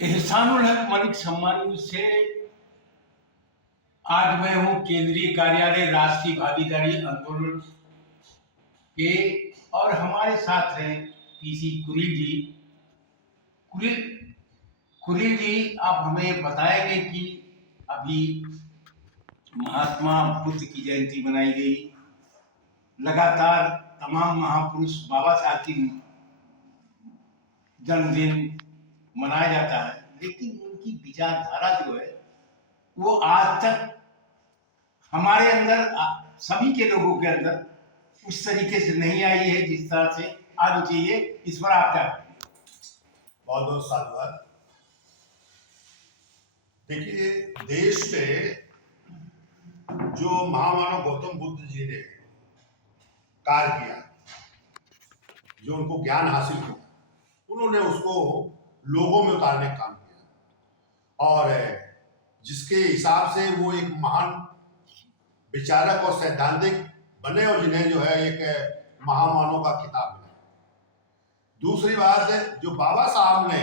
एहसानुल हक मलिक सम्मानित से आज मैं हूं केंद्रीय कार्यालय राष्ट्रीय भागीदारी आंदोलन के, और हमारे साथ हैं पीसी कुरिल जी। कुरिल कुरिल जी, आप हमें बताएंगे कि अभी महात्मा बुद्ध की जयंती मनाई गई, लगातार तमाम महापुरुष बाबा साहब की जन्मदिन मनाया जाता है, लेकिन उनकी विचारधारा जो है वो आज तक हमारे अंदर, सभी के लोगों के अंदर उस तरीके से नहीं आई है जिस तरह से आनी चाहिए। इस पर आप क्या कहेंगे? बहुत बहुत साधुवाद। देखिए, देश में जो महामानव गौतम बुद्ध जी ने कार्य किया, जो उनको ज्ञान हासिल हुआ, उन्होंने उसको लोगों में उतारने का काम किया, और जिसके हिसाब से वो एक महान विचारक और सैद्धांतिक बने, और जिन्हें जो है एक महामानव का खिताब मिला। दूसरी बात, जो बाबा साहब ने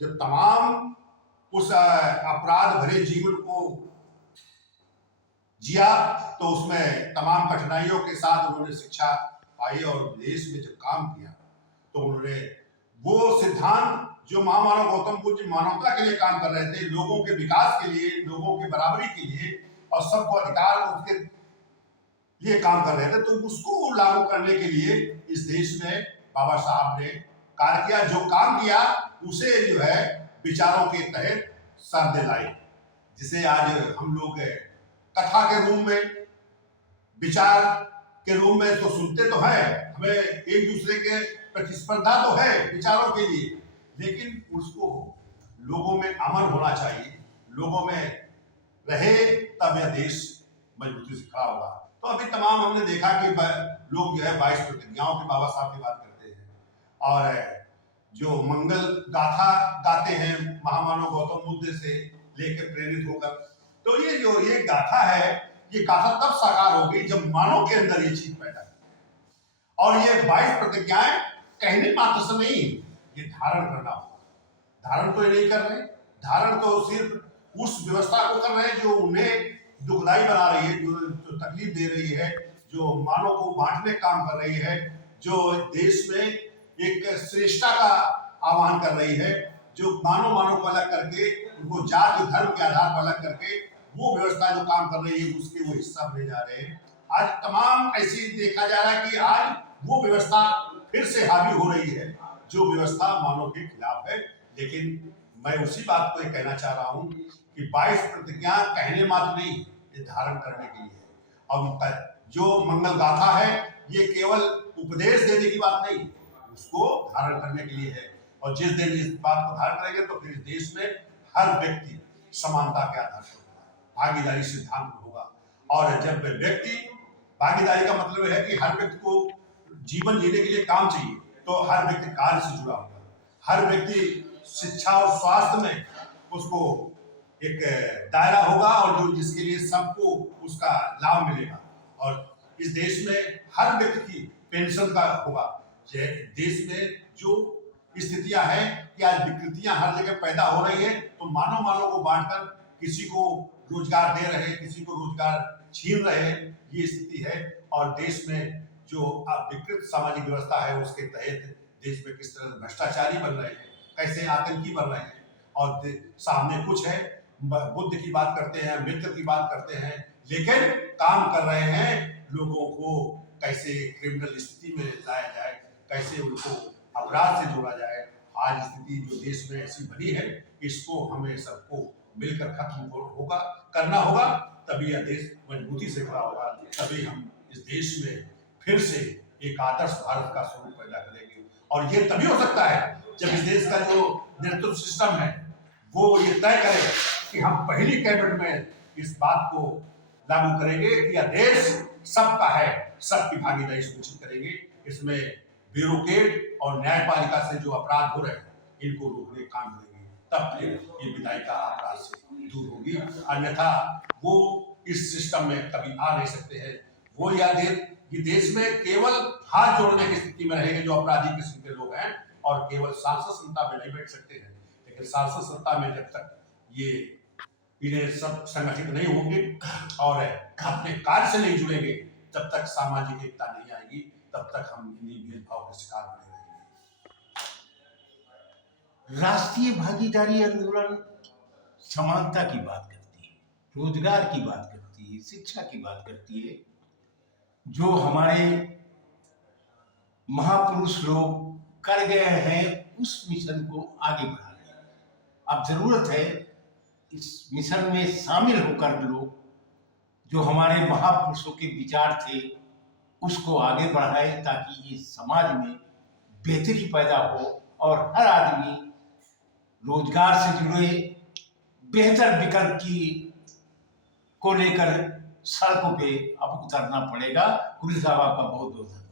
जब तमाम उस अपराध भरे जीवन को जिया, तो उसमें तमाम कठिनाइयों के साथ उन्होंने शिक्षा पाई, और देश में जब काम किया तो उन्होंने वो सिद्धांत जो महामानव गौतम बुद्ध मानवता के लिए काम कर रहे थे, लोगों के विकास के लिए, लोगों की बराबरी के लिए और सबको अधिकार उसके लिए काम कर रहे थे, तो उसको लागू करने के लिए इस देश में बाबा साहब ने कार्य किया। जो काम किया उसे जो है विचारों के तहत शब्द लाई, जिसे आज हम लोग कथा के रूप में, विचार के रूप में तो सुनते तो है, हमें एक दूसरे के प्रतिस्पर्धा तो है विचारों के लिए, लेकिन उसको लोगों में अमर होना चाहिए, लोगों में रहे, तब यह देश मजबूती से खड़ा होगा। तो अभी तमाम हमने देखा कि लोग जो है 22 प्रतिज्ञाओं के बाबा साहब की बात करते हैं, और जो मंगल गाथा गाते हैं महामानव गौतम बुद्ध से लेकर प्रेरित होकर, तो ये जो ये गाथा है, ये गाथा तब साकार होगी जब मानव के अंदर ये चीज पैदा है। और ये 22 प्रतिज्ञाएं कहने मात्र से नहीं, ये धारण करना होगा। धारण तो ये नहीं कर रहे, धारण तो सिर्फ उस व्यवस्था को कर रहे हैं जो उन्हें दुखदाई बना रही है, जो तकलीफ दे रही है, जो मानव को बांटने काम कर रही है, जो देश में एक श्रेष्ठता का आह्वान कर रही है, जो मानव को अलग करके, उनको जाति धर्म के आधार पर अलग करके वो व्यवस्था जो काम कर रही है उसके वो हिस्सा बने जा रहे हैं। आज तमाम ऐसी देखा जा रहा है कि आज वो व्यवस्था फिर से हावी हो रही है जो व्यवस्था मानव के खिलाफ है। लेकिन मैं उसी बात को कहना चाह रहा हूं कि 22 प्रतिज्ञा कहने मात्र नहीं, ये धारण करने के लिए है। और जो मंगल गाथा है, ये केवल उपदेश देने की बात नहीं, उसको धारण करने के लिए है। और जिस दिन इस बात को धारण करेंगे तो फिर इस देश में हर व्यक्ति समानता के आधार पर भागीदारी सिद्धांत होगा। और जब व्यक्ति, भागीदारी का मतलब है कि हर व्यक्ति को जीवन जीने के लिए काम चाहिए, तो हर व्यक्ति कार्य से जुड़ा होगा, हर व्यक्ति शिक्षा और स्वास्थ्य में उसको एक दायरा होगा, और जो जिसके लिए सबको उसका लाभ मिलेगा। और इस देश में हर व्यक्ति की पेंशन का होगा। देश में जो स्थितियां हैं कि आज विकृतियां हर जगह पैदा हो रही है, तो मानव को बांटकर किसी को रोजगार दे रहे, किसी को रोजगार छीन रहे, ये स्थिति है। और देश में जो विकृत सामाजिक व्यवस्था है उसके तहत देश में किस तरह भ्रष्टाचारी बन रहे हैं, कैसे आतंकी बन रहे हैं, और सामने कुछ है, बुद्ध की बात करते हैं, मित्र की बात करते हैं, लेकिन काम कर रहे हैं लोगों को कैसे क्रिमिनल स्थिति में लाया जाए, कैसे उनको अपराध से जोड़ा जाए। आज स्थिति जो देश में ऐसी बनी है, इसको हमें सबको मिलकर खत्म होगा, करना होगा, तभी यह देश मजबूती से खड़ा होगा, तभी हम इस देश में फिर से एक आदर्श भारत का स्वरूप पैदा करेंगे। और ये तभी हो सकता है जब इस देश का जो नेतृत्व सिस्टम है वो ये तय करे कि हम पहली कैबिनेट में इस बात को लागू करेंगे कि यह देश सबका है, सबकी भागीदारी सुनिश्चित करेंगे। इसमें ब्यूरोक्रेट और न्यायपालिका से जो अपराध हो रहे हैं, इनको रोकने का काम करेंगे, तब ये विदाई का अपराध से दूर होगी। अन्यथा वो इस सिस्टम में कभी आ नहीं सकते हैं। वो याद कि देश में केवल हाथ जोड़ने की स्थिति में रहेंगे जो अपराधी किस्म के लोग हैं, और केवल सांसद संता में नहीं बैठ सकते हैं। लेकिन सांसद सत्ता में जब तक ये इन्हें सब संगठित नहीं होंगे और अपने कार्य से नहीं जुड़ेंगे, तब तक सामाजिक एकता नहीं आएगी, तब तक हम इन्हीं भेदभाव के शिकार बने रहेंगे। राष्ट्रीय भागीदारी आंदोलन समानता की बात करती है, रोजगार की बात करती है, शिक्षा की बात करती है, जो हमारे महापुरुष लोग कर गए हैं, उस मिशन को आगे बढ़ाने। अब जरूरत है इस मिशन में शामिल होकर लोग जो हमारे महापुरुषों के विचार थे उसको आगे बढ़ाए, ताकि ये समाज में बेहतरी पैदा हो और हर आदमी रोजगार से जुड़े बेहतर विकल्प को लेकर सड़कों पे अब उतरना पड़ेगा। कुली साहब, आपका बहुत बहुत धन्यवाद।